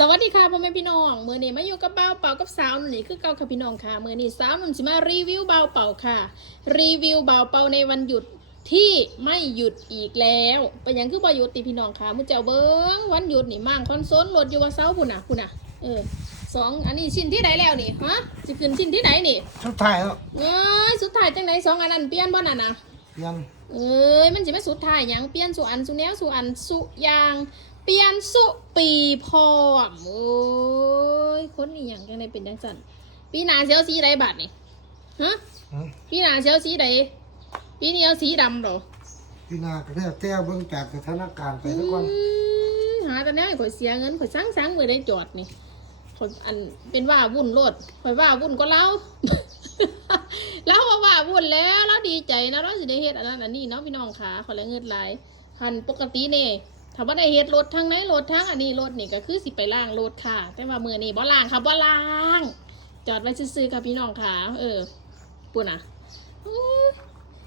สวัสดีค่ะพ่อแม่พี่น้องเมื่อนี้มาอยู่กับเบาเป่ากับสาวนี่คือเก่าค่ะพี่น้องค่ะเมื่อนี้สาวนุ่นสิมารีวิวเบาเป่าค่ะ รีวิวเบาเป่าในวันหยุดที่ไม่หยุดอีกแล้วเป็นหยังคือบ่หยุดติพี่น้องค่ะมื้อเจ้าเบิ้งวันหยุดนี่มั่งคอนโซลรถอยู่ว่าเสาพุ่นน่ะพุ่นน่ะเออสองอันนี้ชิ้นที่ไหนแล้วนี่ฮะสิขึ้นชิ้นที่ไหนนี่สุดท้ายแล้วเอ้ยสุดท้ายจังไหนสองอันนั้นเปลี่ยนบ่น่ะนะยังเอ้ยมันจะไม่สุดท้ายหยังเปลี่ยนสุอันสุแนวสุอันสุยาง เปลี่ยนสุปีพร้อมโอ้ยคนนี่อย่างจังไดเป็นจังสันปีหน้าเสียวสีใดบาทนี่ฮะหือปีหน้าเสียวสีใดปีนี้เอาสีดำเหรอพี่นาก็แล้วแต่เบิ่งจากสถานการณ์ไปทุกวันอืมหาแต่แนวให้ข่อยเสียเงินข่อยสร้างสร้างมือได้จอดนี่ข่อยอันเป็นว่าวุ่นโลดข่อยว่าวุ่นก็เล่าแล้วว่าว่าวุ่นแล้วเราดีใจนะเราสิได้เฮ็ดอันนั้นอันนี้เนาะพี่น้องขาข่อยละเงินหลายพันปกติเนี่ย ถ้าว่าได้เฮ็ดรถทั้งไหนรถทั้งอันนี้รถนี่ก็คือสิไปล้างรถค่ะ แต่ว่ามือนี่บ่ล้างค่ะบ่ล้าง จอดไว้ซื่อๆค่ะพี่น้องขาเออปุ่นอะอู้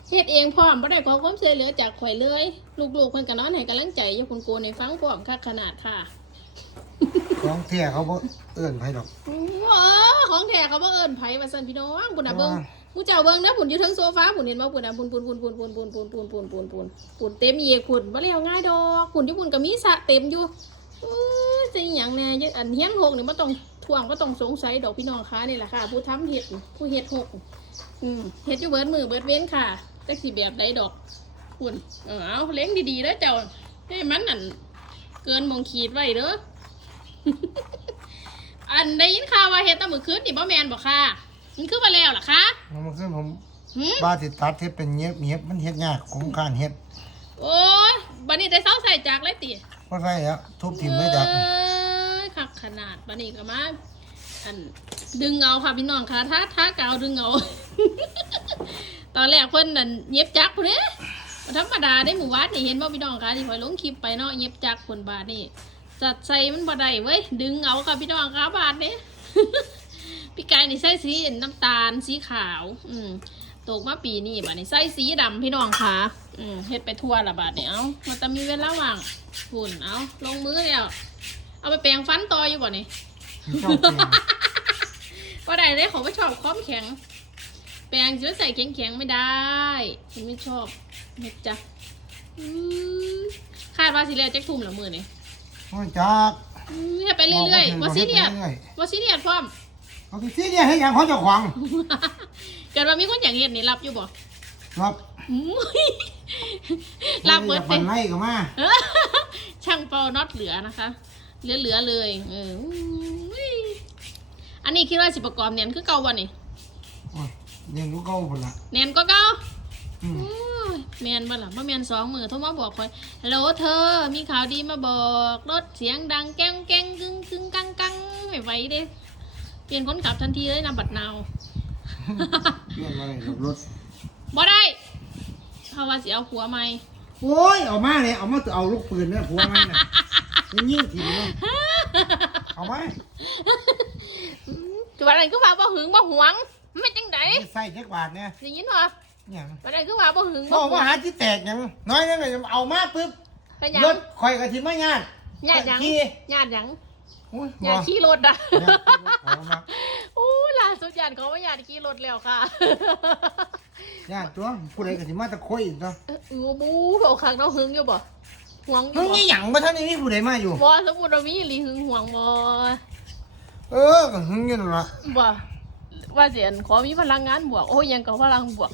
เฮ็ดเองพร้อมบ่ได้ขอความช่วยเหลือจากข่อยเลย ลูกๆเพิ่นก็นอนให้กำลังใจอยู่คุณโกในฟังพร้อมคักขนาดค่ะ ของแท้เขาบ่เอื้อนไผดอกโอ้ของแท้เขาบ่เอิ้นไผว่าซั่นพี่น้องปุ่นน่ะเบิ่งว่า ผู้เจ้าเบิ่งนะปุ่นอยู่ทั้งโซฟาปุ่นเห็นบ่ปุ่นน่ะปุ่นปุ่นปุ่นปุ่นปุ่นปุ่นปุ่นปุ่นปุ่นปุ่นปุ่นปุ่นเต็มอีกปุ่นบ่แล้วง่ายดอกปุ่นที่ปุ่นก็มีสะเต็มอยู่อู้จะอีหยังแน่ยอันเฮียงหกนี่บ่ต้องทวงบ่ต้องสงสัยดอกพี่น้องค่ะนี่แหละค่ะ ผู้ทำเฮ็ดผู้เฮ็ดหกอืมเฮ็ดอยู่เบิดมือเบิดเว้นค่ะจักสิแบบใดดอกคุณเออเอาเล้งดีๆเด้อเจ้าให้มันนั่นเกินมองขีดไว้เด้ออันได้ยินข่าวว่าเฮ็ดตะมื้อคืนนี่บ่แม่นบ่ค่ะ มันคือว่าแล้วล่ะคะเอามาขึ้นผมหึบ้าสิตัดเฮ็ดเป็นเงียบเงียบมันเฮ็ดยากของการเฮ็ดโอ้ยบัดนี้ได้เซาใส่จากเลยติบ่ใช่แล้วทุบทิ่มเลยจักเอ้ยคักขนาดบัดนี้ก็มาอันดึงเอาค่ะพี่น้องค่ะถ้าถ้ากาวดึงเอาตอนแรกเพิ่นนั่นเย็บจักพุ่นเด้ธรรมดาได้หมู่วัดนี่เห็นว่าพี่น้องคะที่คอยลงคลิปไปเนาะเย็บจักคนบาทนี่จัดใส่มันบ่ได้เว้ยดึงเอาค่ะพี่น้องคะบาทนี่ พี่กายนี่ใส่สีน้ำตาลสีขาว อืมตกมาปีนี้บาทนี่ใส่สีดำพี่น้องคะอืมเฮ็ดไปทั่วละบาทนี่เอามันจะมีเวลาว่างฝุ่นเอาลงมือแล้ว เอาไปแปรงฟันต่ออยู่บ่นี่มีเจ้าเปลี่ยนก็ได้เลยเขาไม่ชอบความแข็ง แปรงจะใส่แข็งๆไม่ได้ฉันไม่ชอบเม็ดจ้ะอืมคาดว่าสิเรียกแจ็คทุ่มละมือนี่โอ้ยจักอืมเฮ็ดไปเรื่อยๆว่าซีเรียสรื่อยว่าซีเรียสพร้อมๆ เอาสิเนี่ยให้หยังเขาเจ้าของเกิดว่ามีคนอย่างเห็นนี่รับอยู่บ่ครับอืมรับเบิดพัเต็นไล่ก็มาช่างเป่าน็อตเหลือนะคะ เหลือๆเลยเอออุ้ยอันนี้คิดว่าสิประกอบเนี่ยคือเก่าบ่นี่โอ้ยยังรู้เก่าพุ่นล่ะแน่นก็เก่าอืมโอ้ยแมนบ่ล่ะบ่แมนสองมือโทรมาบอกคอยฮัลโหลเธอ มีข่าวดีมาบอก รถเสียงดังแก้งแก้งกึ้งกึ้งกังกังไม่ไหวเด้ เปลี่ยนคนขับทันทีเลยนะบัดนาวเปลี่ยนมาเลยรถ บ่ได้เขาว่าสิเอาผัวใหม่โอ้ยเอามาเลยเอามาเอาลูกปืนเนี่ยผัวมันน่ะยังยิงทีนึงเอามาจุดอะไรคือว่าบ่หึงบ่หวงมันเป็นจังไดใส่จักบาทเนี่ยได้ยินบ่อย่างจุดอะไรคือว่าบ่หึงบบ่อกหวว่างหาที่แตกหยังน้อยนั่นเลยเอามาปุ๊บเป็นหยังรถคอยกระทิมาญาติญาติหยังขี่ญาติหยัง โอ้ยญาบ่ติขี่รถอะญาติเอามา อู้ล่าสุดญาติเขาว่าญาติขี่รถแล้วค่ะญาติตัวผู้ใดกระทิมาตะคุยอีกเนาะเอออูบูบอกครั้งเราหึงอยู่บ่หวงอเฮ้ยู่ยบ่นี่หยังบ่ทันได้มีผู้ใดมาอยู่ บ่สมมุติว่ามีอีหลีหึงหวงบ่เออก็หึงอยู่นั่นล่ะบ่ว่าเสียนขอมีพลังงานบวก โอ้ยยังกับพลังบวก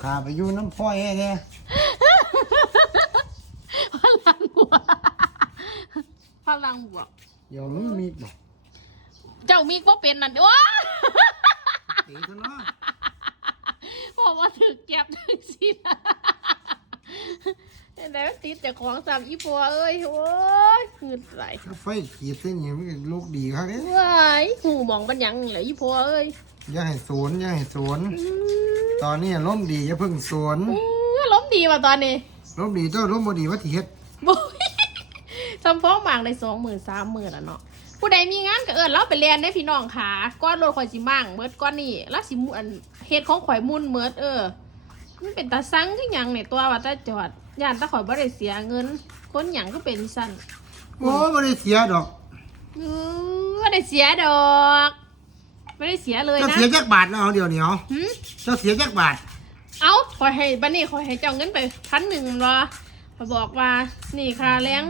ข้าไปอยู่น้ำพ่อแฮ่แน่พลังบวก พลังบวก เดี๋ยวมันมีบ่เจ้ามีก็เป็นนั่นเด้อตีตัวเนาะเพราะว่าถึกเก็บถึงสินะแต่ว่าติดจากของสามอีปัวเอ้ยโอ้ยคืนไหลถ้าไฟขีดเส้นนี้มันก็ลูกดีครับเด้ว้ายหูมองบันยังเหลยอีปัวเอ้ยอย่าให้สวนอย่าให้สวนอืมตอนนี้ล้มณ์ดีอย่าเพิ่งสวนอื้อล้มดีว่ะตอนนี้ล้มณ์ดีเจ้าล้มณ์บ่ดีว่าสิเฮ็ดบุย จำฟ้องบางในสองหมื่นสามหมื่นอะเนาะผู้ใดมีงานก็เอิญเราไปเรียนได้พี่น้องขาก้อนรถข่อยสิมั่งเมิดก้อนนี่แล้วสิมุอันเฮ็ดของข่อยมุ่นเมิดเออมันเป็นตาซังคือหยังเนี่ยตัวว่าแตาจอดย่านตาข่อยบ่ได้เสียเงิน คนหยังก็เป็นสั่นโอ้บ่ได้เสียดอกอู้ไม่ได้เสียดอกไม่ได้เสียเลยเจ้านะเสียจักบาทแล้วเอาเดี๋ยวนี้เอาหืมเจ้าเสียจักบาท เอาคอยให้บันนี่คอยให้เจ้าเงินไปพันหนึ่งรอเขาบอกว่านี่ค่าแรง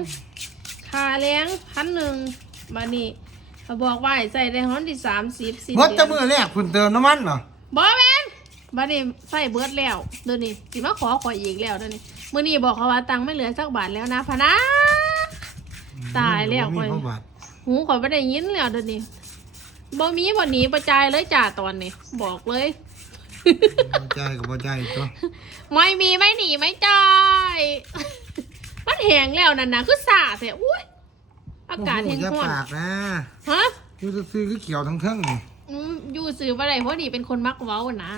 ค่าแรงพันหนึ่งบันนี่เขาบอกว่าให้ใส่ได้ฮ้อนที่สามสิบสี่หมดแต่มื้อแรกคุณเติมน้ำมันเหรอ บอแมนบันนี่ใส่เบิร์ดแล้วเดี๋ยวนี้สิมาขอขออีกแล้วเดี๋ยวนี้มื่อนี้บอกเขาว่าตังค์ไม่เหลือสักบาทแล้วนะพะนะ ตายแล้วมีข้อยพ่อบาทหูขอยไม่ได้ยินแล้วเดี๋ยวนี้บ่มีบ่หนีประจายเลยจ่าตอนนี้บอกเลย บ่ใจกับบ่ใจตัวไม่มีไม่หนีไม่จ่าย มันแหงแล้วนั่นนะคือสาแต่อุ้ยอากาศแห้งโอ้โหอย่าร้อนปากนะฮะอยู่ซื้อๆคือเขียวทั้งเทิงนี่อืมอยู่สื่ออะไรเพราะดีเป็นคนมักเว้านะ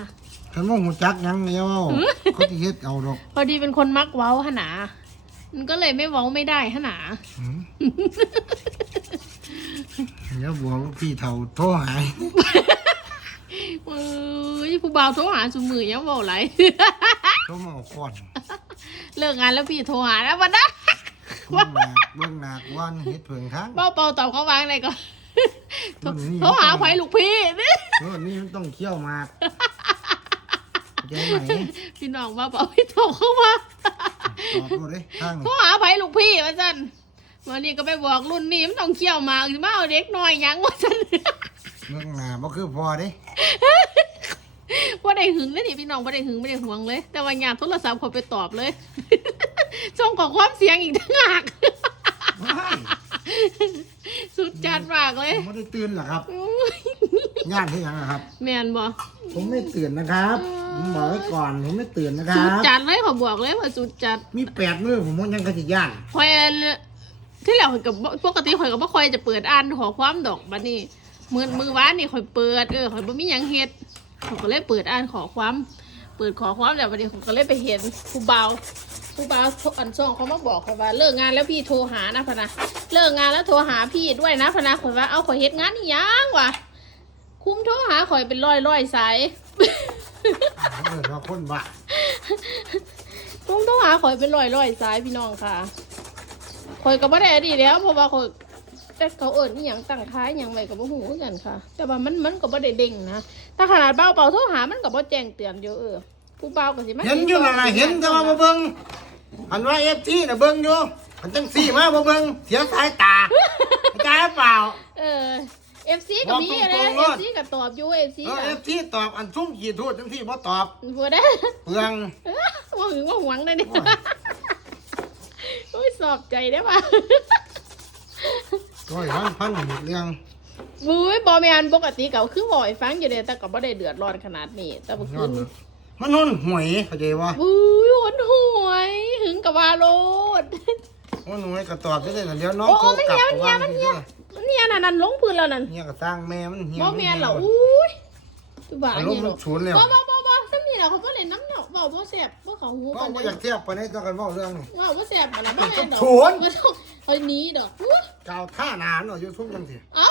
คันว่าหูจักหยังเนี่ยเว้าเขาสิเฮ็ดเอาดอกพอดีเป็นคนมักเว้าหนนามันก็เลยไม่เว้าไม่ได้หนาหืมเดี๋ยวบอกว่าพี่เฒ่าโทรหายเอ้ยผู้บ่าวโทรหาสุมือยังเว้าไรโทรมาเอาก่อน เลิกงานแล้วพี่โทรหาแล้ววันนะเบิ่งหน้าเบิ่งหน้ากวันเฮ็ดเผิงทางเป้าเป่าตอบเขาวางไหนก่อนโทรมันนี่โทรหาไฟลูกพี่นี่เออนี่มันต้องเคี่ยวหมากเข้าใจไหมพี่น้องว่าเป่าพี่โทรเข้ามาตอบดูดิทางโทรหาไฟลูกพี่ว่าจันวันนี้ก็ไปบอกรุ่นนี้มันต้องเกี่ยวหมากสิมาเอาเด็กน้อยหยังว่าจันเบิ่งหน้าบ่คือพอเด้ว่า ได้หึงเลยนี่พี่น้องว่าได้หึงไม่ได้หวงเลย แต่ว่าญาติโทรศัพท์เขาไปตอบเลย ส่งขอความเสียงอีกทั้งหากว้ายสุดจัดมากเลยผมไม่ได้ตื่นหรอกครับอุ๊ยงานที่ยังนะครับ แมนบอผมไม่ตื่นนะครับผมบอกไว้ก่อนผมไม่ตื่นนะคสุรัดบจัดเลยขอบอกเลยว่าสุดจัดมีแปดมือผมว่ายังกระสิย่านคอยที่แล้วข่อยกับปกติข่อยกับบ่คอยจะเปิดอ่านขอความดอกบัดนี้มือมือวานนี่ข่อยเปิดเออข่อยบ่มีหยังเฮ็ด ข่อยก็เลยเปิดอ่านขอความ เปิดขอความแล้วบัดนี้ข่อยก็เลยไปเห็นผู้เบาวผู้เบาวอันซ่องเขามาบอกข่อยว่าเลิกงานแล้วพี่โทรหานะพะนะเลิกงานแล้วโทรหาพี่ด้วยนะพะนะข่อยว่าเอาข่อยเฮ็ดงานอีหยังวะคุ้มโทรหาข่อยเป็นร้อยร้อยๆสายผมเปิดว่าคนบ้าต้องต้องหาข่อยเป็นร้อยร้อยๆสายพี่น้องค่ะข่อยก็บ่ได้อดีแล้วเพราะว่าข่อย แต่เขาเอิญนี่ยังตั้งท้ายอหยังไว้กับบ่ฮู้คือกันค่ะ แต่ว่ามันมันก็บ่ได้เด้งนะถ้าขนาดเบาเป่าโทรหามันก็บ่แจ้งเตือนอยู่เออผู้เบาก็สิมาเห็นอยู่นั่นน่ะเห็นแต่ว่าบ่เบิ่งอันว่าเอฟทีน่ะเบิ่งอยู่อันจังสี่มาบ่เบิ่งเสียสายตาเข้าใจหรือเปล่า เออ FC ก็มีบอกนะตรงๆเลย FC ก็ตอบอยู่ FC เออก็เอฟทีตอบอันชุ่มขีดทูดจังสี่บ่ตอบบ่ได้เปลืองว่าหึงว่าหวงเลยเนี่ยโอ้ยโอ้ยสอบใจได้ป่ะ ร้อยพันพันหมดเรื่องบุ้ยบอแมนปกติเก่าคือบ่อยฟังอยู่เด้แต่ก็บ่ได้เดือดร้อนขนาดนี้ แต่บ่ยคือดนเลยมันนุ่นหวยเข้าใจบ่บุ้ยหวนหวยหึงกับวาโลดมันหวยก็ตอบได้เลยนะเดี๋ยวน้องโอ้โทรมันกลับเหี่ยวมันเหี่ยวมันเหี่ยวมันเนี่ยน่ะนั่นลงพื้นแล้วนั่นเนี่ยก็สร้างแม่มันเหี่ยวบ่แมนเหรอมันอุ้ยตุบาเหี่ยวเนี่อายรมณ์หรมัอนฉุนแล้วบ่บ่บ่บ่ซ้ำนี่ แหละเขาบ่เล่นน้ำเนาะเว้าบ่แซ่บบ่เข้าหูก็ปานไม่ใดอยากเทียบไปในตัวกันเว่าเรื่องนี้เว้าบ่แซ่บปานนั้นบ่แม่นดอกโถน บ่ต้องเอ้ยหนีดอกอุ๊ยกาวท่าหนานเนาะยูทูบจังสิ เอ้า